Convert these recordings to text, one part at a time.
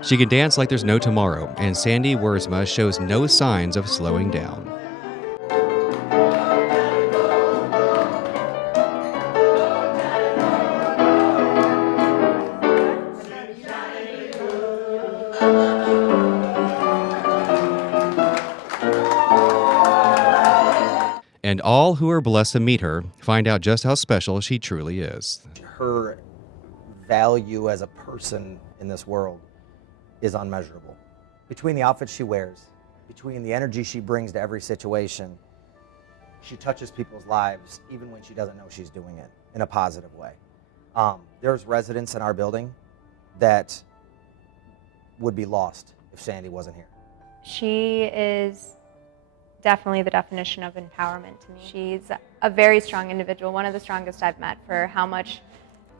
She can dance like there's no tomorrow, and Sandy Wiersma shows no signs of slowing down. And all who are blessed to meet her find out just how special she truly is. Her value as a person in this world is unmeasurable. Between the outfits she wears, between the energy she brings to every situation, she touches people's lives even when she doesn't know she's doing it in a positive way. There's residents in our building that would be lost if Sandy wasn't here. She is definitely the definition of empowerment to me. She's a very strong individual, one of the strongest I've met for how much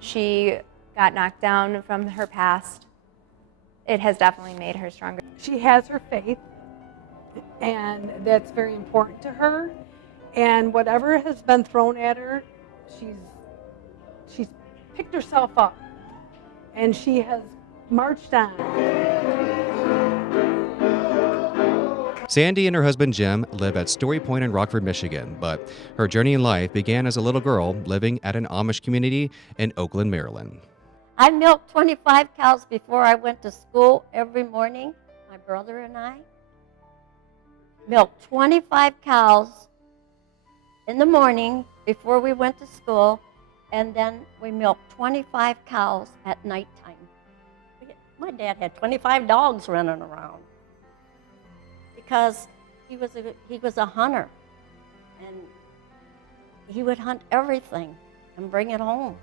she got knocked down from her past. It has definitely made her stronger. She has her faith, and that's very important to her. And whatever has been thrown at her, she's picked herself up, and she has marched on. Sandy and her husband Jim live at Story Point in Rockford, Michigan, but her journey in life began as a little girl living at an Amish community in Oakland, Maryland. I milked 25 cows before I went to school every morning. My brother and I milked 25 cows in the morning before we went to school, and then we milked 25 cows at nighttime. My dad had 25 dogs running around because he was a hunter, and he would hunt everything and bring it home.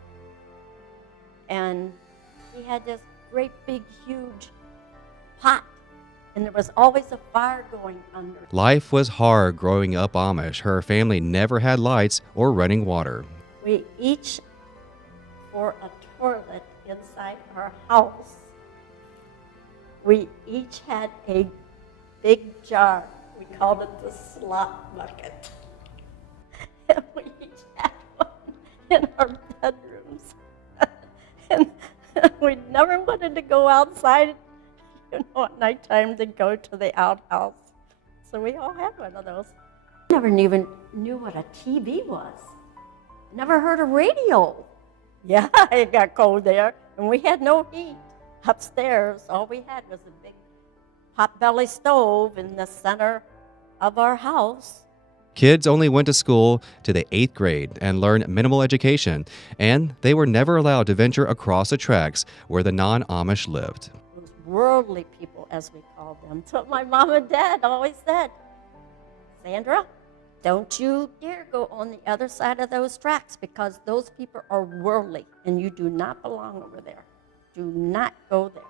And he had this great big huge pot, and there was always a fire going under. Life was hard growing up Amish. Her family never had lights or running water. We each, for a toilet inside our house, we each had a big jar. We called it the slot bucket. And we each had one in our bedrooms. And we never wanted to go outside, at nighttime to go to the outhouse. So we all had one of those. Never even knew what a TV was. Never heard a radio. Yeah, it got cold there, and we had no heat upstairs. All we had was a big potbelly stove in the center of our house. Kids only went to school to the 8th grade and learned minimal education, and they were never allowed to venture across the tracks where the non-Amish lived. Those worldly people, as we called them. That's what my mom and dad always said. Sandra, don't you dare go on the other side of those tracks because those people are worldly and you do not belong over there. Do not go there.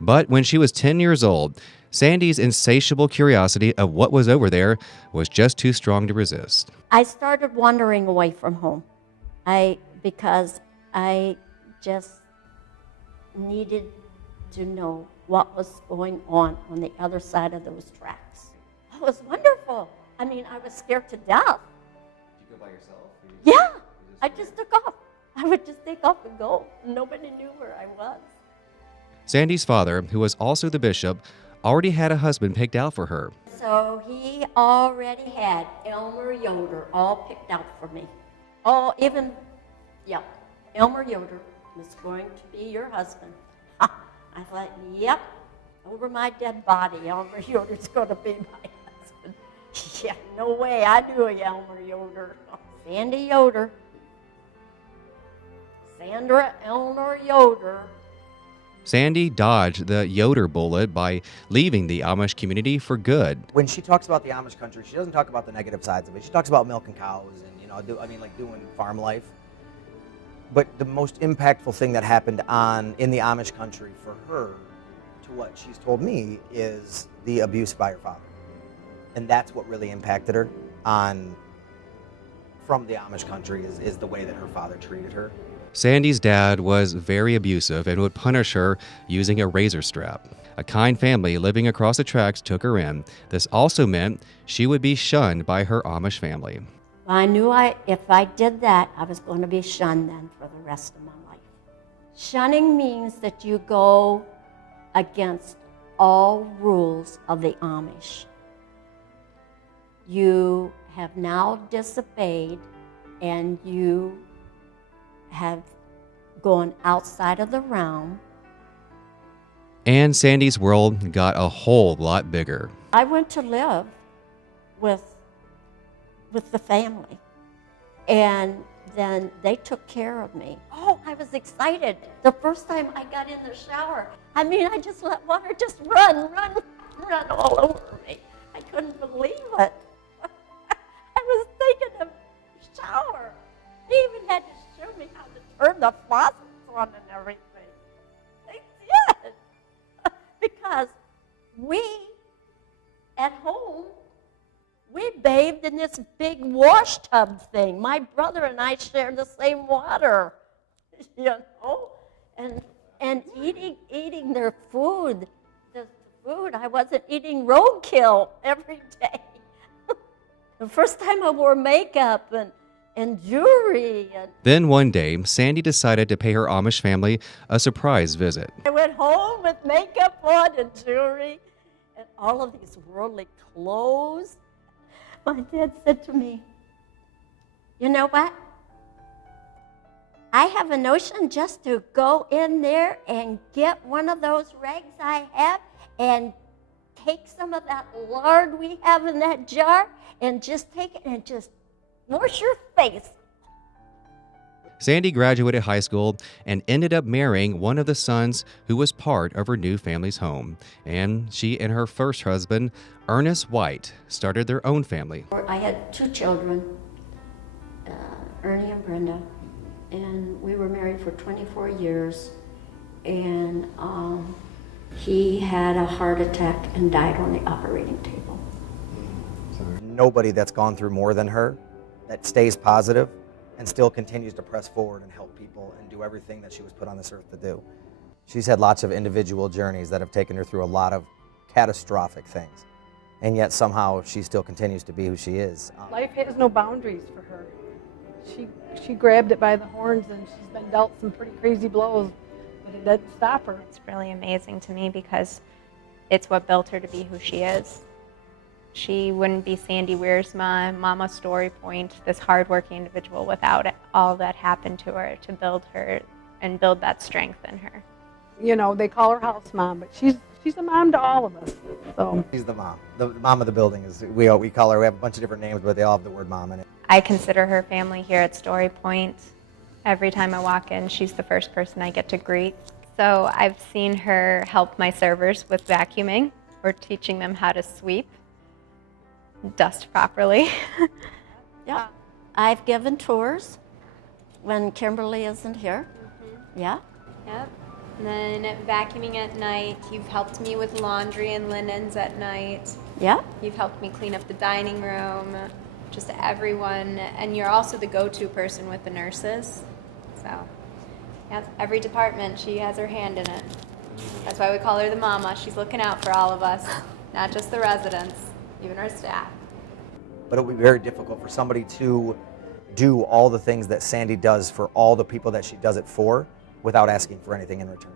But when she was 10 years old, Sandy's insatiable curiosity of what was over there was just too strong to resist. I started wandering away from home because I just needed to know what was going on the other side of those tracks. It was wonderful. I mean, I was scared to death. Did you go by yourself? Yeah, I just took off. I would just take off and go. Nobody knew where I was. Sandy's father, who was also the bishop, already had a husband picked out for her. So he already had Elmer Yoder all picked out for me. Elmer Yoder was going to be your husband. I thought, yep, over my dead body, Elmer Yoder's going to be my husband. Yeah, no way, I knew Elmer Yoder. Sandy Yoder. Sandra Eleanor Yoder. Sandy dodged the Yoder bullet by leaving the Amish community for good. When she talks about the Amish country, she doesn't talk about the negative sides of it. She talks about milking cows and, doing farm life. But the most impactful thing that happened in the Amish country for her, to what she's told me, is the abuse by her father. And that's what really impacted her from the Amish country is the way that her father treated her. Sandy's dad was very abusive and would punish her using a razor strap. A kind family living across the tracks took her in. This also meant she would be shunned by her Amish family. I knew if I did that, I was going to be shunned then for the rest of my life. Shunning means that you go against all rules of the Amish. You have now disobeyed, and you have gone outside of the realm. And Sandy's world got a whole lot bigger. I went to live with the family, and then they took care of me. Oh, I was excited. The first time I got in the shower, I mean, I just let water just run all over me. I couldn't believe it. I was taking a shower. They even had to show me how to turn the faucets on and everything. They did. Because we, at home, we bathed in this big wash tub thing. My brother and I shared the same water, you know, and eating their food. The food, I wasn't eating roadkill every day. The first time I wore makeup and jewelry. Then one day, Sandy decided to pay her Amish family a surprise visit. I went home with makeup on and jewelry and all of these worldly clothes. My dad said to me, you know what? I have a notion just to go in there and get one of those rags I have and take some of that lard we have in that jar and just take it and just wash your face. Sandy graduated high school and ended up marrying one of the sons who was part of her new family's home. And she and her first husband, Ernest White, started their own family. I had 2 children, Ernie and Brenda, and we were married for 24 years. And he had a heart attack and died on the operating table. Nobody that's gone through more than her, that stays positive and still continues to press forward and help people and do everything that she was put on this earth to do. She's had lots of individual journeys that have taken her through a lot of catastrophic things, and yet somehow she still continues to be who she is. Life has no boundaries for her. She grabbed it by the horns, and she's been dealt some pretty crazy blows, but it didn't stop her. It's really amazing to me because it's what built her to be who she is. She wouldn't be Sandy Wiersma, Mama Story Point, this hardworking individual without all that happened to her to build her and build that strength in her. You know, they call her house mom, but she's a mom to all of us. So She's the mom of the building. Is we call her. We have a bunch of different names, but they all have the word mom in it. I consider her family here at Story Point. Every time I walk in, she's the first person I get to greet. So I've seen her help my servers with vacuuming or teaching them how to sweep, dust properly. Yeah. I've given tours when Kimberly isn't here. Yeah. Yep. And then vacuuming at night. You've helped me with laundry and linens at night. Yeah. You've helped me clean up the dining room, just everyone. And you're also the go-to person with the nurses. So, yeah, every department, she has her hand in it. That's why we call her the mama. She's looking out for all of us, not just the residents, even our staff. But it would be very difficult for somebody to do all the things that Sandy does for all the people that she does it for without asking for anything in return.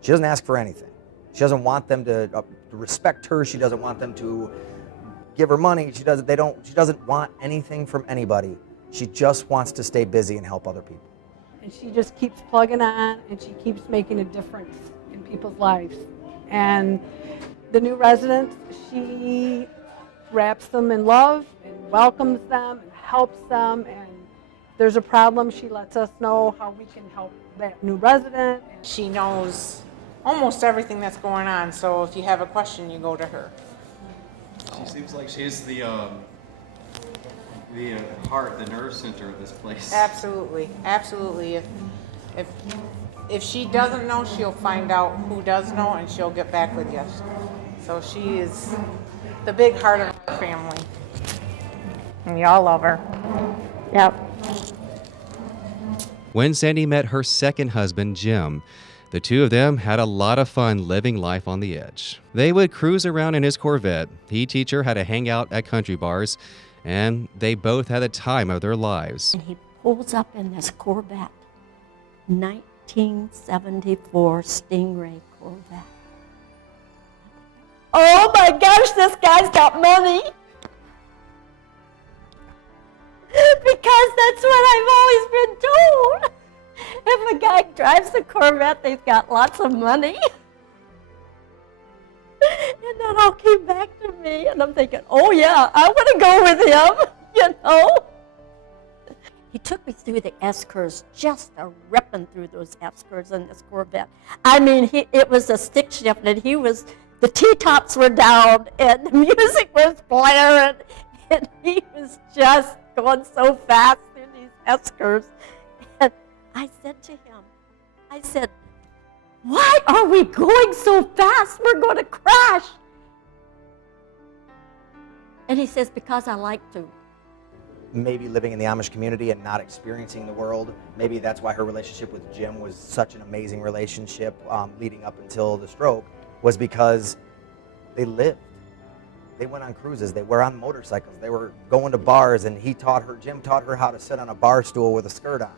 She doesn't ask for anything. She doesn't want them to respect her. She doesn't want them to give her money. She doesn't want anything from anybody. She just wants to stay busy and help other people. and she just keeps plugging on, and she keeps making a difference in people's lives. And the new residents, she wraps them in love and welcomes them and helps them, and if there's a problem, she lets us know how we can help that new resident. She knows almost everything that's going on, so if you have a question, you go to her. She seems like she's the heart, the nerve center of this place. Absolutely, absolutely. If she doesn't know, she'll find out who does know, and she'll get back with you. So she is the big heart of our family. And we all love her. Yep. When Sandy met her second husband, Jim, the two of them had a lot of fun living life on the edge. They would cruise around in his Corvette, he'd teach her how to hang out at country bars, and they both had the time of their lives. And he pulls up in this Corvette, 1974 Stingray Corvette. oh my gosh, this guy's got money. Because that's what I've always been told. If a guy drives a Corvette, they've got lots of money. And that all came back to me, and I'm thinking, oh yeah, I want to go with him, you know. He took me through the S-curves, just a ripping through those S-curves in this Corvette. I mean, it was a stick shift, and the T-tops were down, and the music was blaring, and he was just going so fast through these S-curves. And I said to him, why are we going so fast? We're going to crash. And he says, because I like to. Maybe living in the Amish community and not experiencing the world, maybe that's why her relationship with Jim was such an amazing relationship leading up until the stroke, was because they lived. They went on cruises, they were on motorcycles, they were going to bars, and Jim taught her how to sit on a bar stool with a skirt on.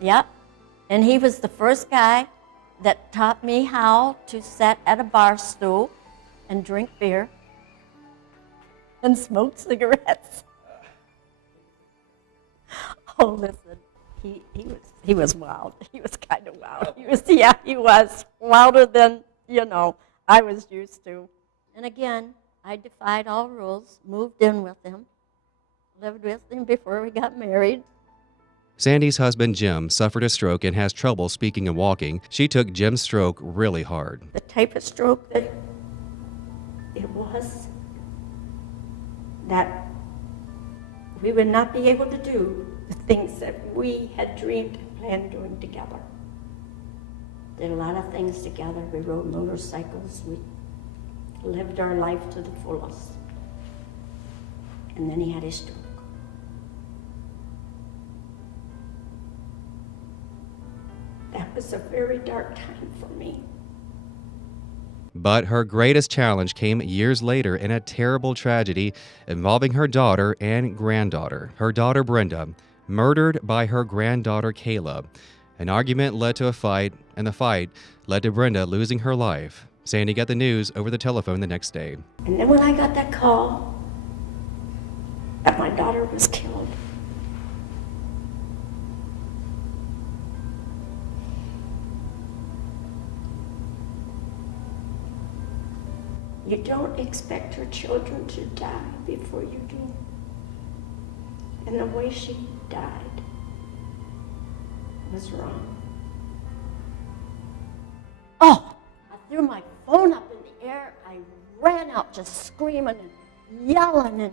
Yep, and he was the first guy that taught me how to sit at a bar stool and drink beer and smoke cigarettes. Oh, listen, he was wild. He was kind of wild. He was wilder than, I was used to. And again, I defied all rules, moved in with him, lived with him before we got married. Sandy's husband, Jim, suffered a stroke and has trouble speaking and walking. She took Jim's stroke really hard. The type of stroke that it was, that we would not be able to do the things that we had dreamed and planned doing together. Did a lot of things together. We rode motorcycles. We lived our life to the fullest. And then he had his stroke. That was a very dark time for me. But her greatest challenge came years later in a terrible tragedy involving her daughter and granddaughter. Her daughter, Brenda, murdered by her granddaughter, Kayla. An argument led to a fight, and the fight led to Brenda losing her life. Sandy got the news over the telephone the next day. And then when I got that call that my daughter was killed, you don't expect your children to die before you do. And the way she died was wrong. Oh, I threw my phone up in the air. I ran out just screaming and yelling and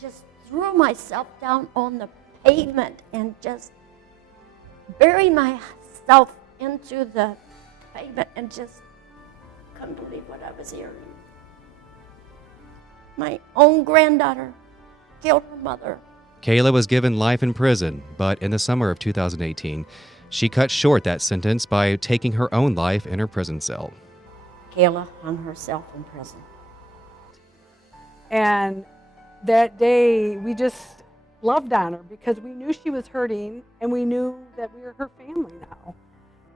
just threw myself down on the pavement and just buried myself into the pavement and just couldn't believe what I was hearing. My own granddaughter killed her mother. Kayla was given life in prison, but in the summer of 2018, she cut short that sentence by taking her own life in her prison cell. Kayla hung herself in prison. And that day, we just loved on her because we knew she was hurting, and we knew that we were her family now.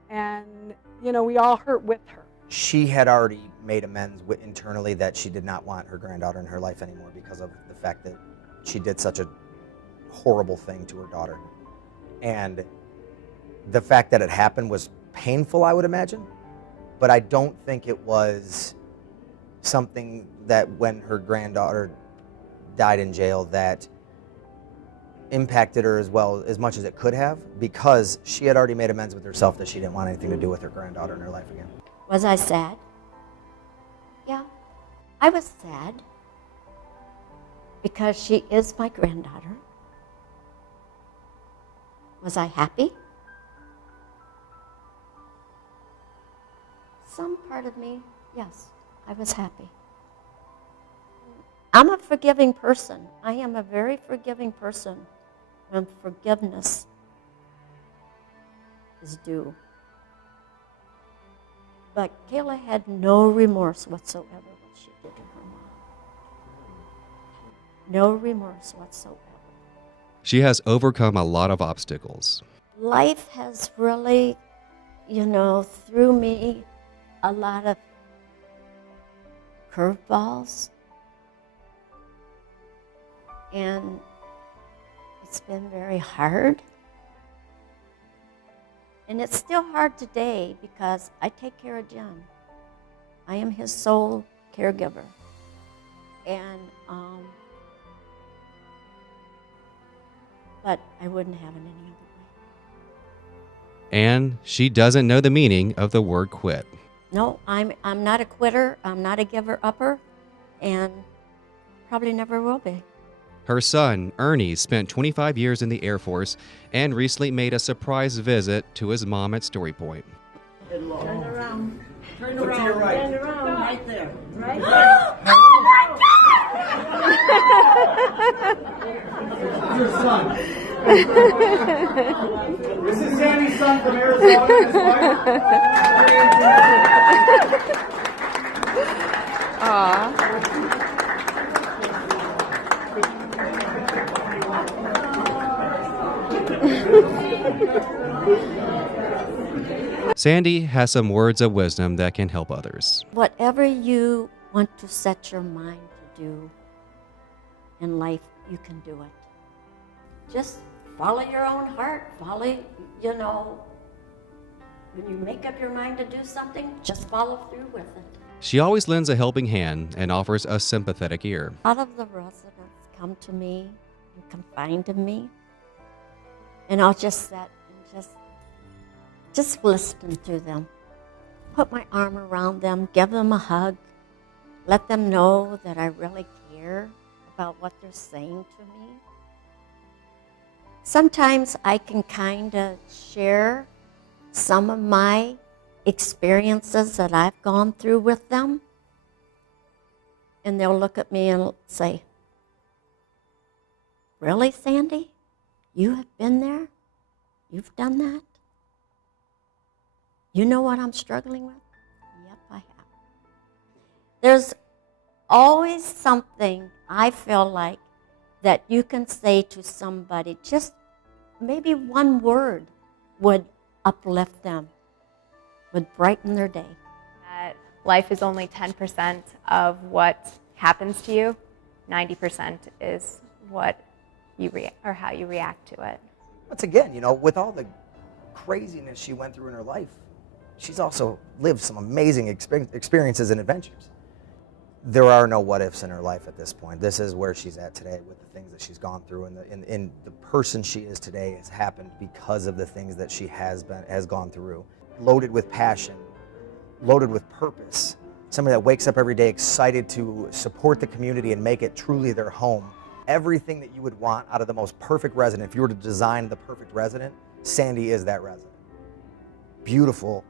And, we all hurt with her. She had already made amends internally that she did not want her granddaughter in her life anymore because of the fact that she did such a horrible thing to her daughter. And the fact that it happened was painful, I would imagine, but I don't think it was something that when her granddaughter died in jail that impacted her as much as it could have, because she had already made amends with herself that she didn't want anything to do with her granddaughter in her life again. Was I sad? Yeah, I was sad because she is my granddaughter. Was I happy? Some part of me, yes, I was happy. I'm a forgiving person. I am a very forgiving person when forgiveness is due. But Kayla had no remorse whatsoever what she did to her mom. No remorse whatsoever. She has overcome a lot of obstacles. Life has really, threw me a lot of curveballs. And it's been very hard. And it's still hard today because I take care of Jim. I am his sole caregiver. And, but I wouldn't have it any other way. And she doesn't know the meaning of the word quit. No, I'm not a quitter. I'm not a giver-upper, and probably never will be. Her son, Ernie, spent 25 years in the Air Force and recently made a surprise visit to his mom at Story Point. Turn around. Turn Look around. to your right. Turn around. Right there. Right there. Oh my God! Your son. This is Sandy's son from Arizona. His wife. Sandy has some words of wisdom that can help others. Whatever you want to set your mind to do in life, you can do it. Just follow your own heart. Follow, when you make up your mind to do something, just follow through with it. She always lends a helping hand and offers a sympathetic ear. A lot of the residents come to me and confide in me, and I'll just sit and just listen to them. Put my arm around them, give them a hug, let them know that I really care about what they're saying to me. Sometimes I can kind of share some of my experiences that I've gone through with them, and they'll look at me and say, "Really, Sandy? You have been there? You've done that? You know what I'm struggling with?" Yep, I have. There's always something I feel like that you can say to somebody, just maybe one word would uplift them, would brighten their day. That life is only 10% of what happens to you. 90% is what you or how you react to it. Once again, with all the craziness she went through in her life, she's also lived some amazing experiences and adventures. There are no what ifs in her life at this point. This is where she's at today with the things that she's gone through, and the person she is today has happened because of the things that she has gone through. Loaded with passion, loaded with purpose. Somebody that wakes up every day excited to support the community and make it truly their home. Everything that you would want out of the most perfect resident. If you were to design the perfect resident, Sandy is that resident. Beautiful,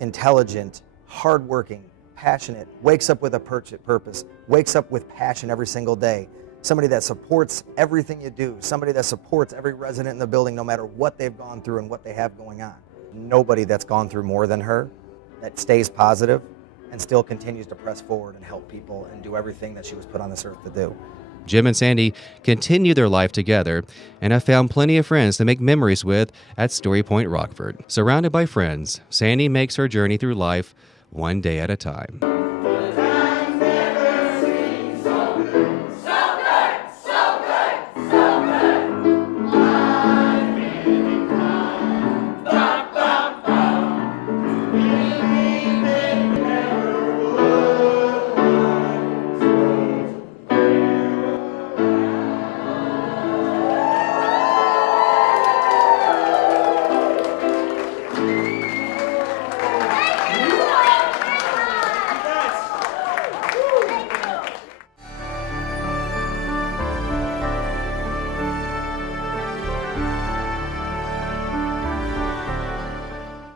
intelligent, hardworking, passionate, wakes up with a purpose, wakes up with passion every single day. Somebody that supports everything you do, somebody that supports every resident in the building no matter what they've gone through and what they have going on. Nobody that's gone through more than her, that stays positive and still continues to press forward and help people and do everything that she was put on this earth to do. Jim and Sandy continue their life together and have found plenty of friends to make memories with at Story Point Rockford. Surrounded by friends, Sandy makes her journey through life one day at a time.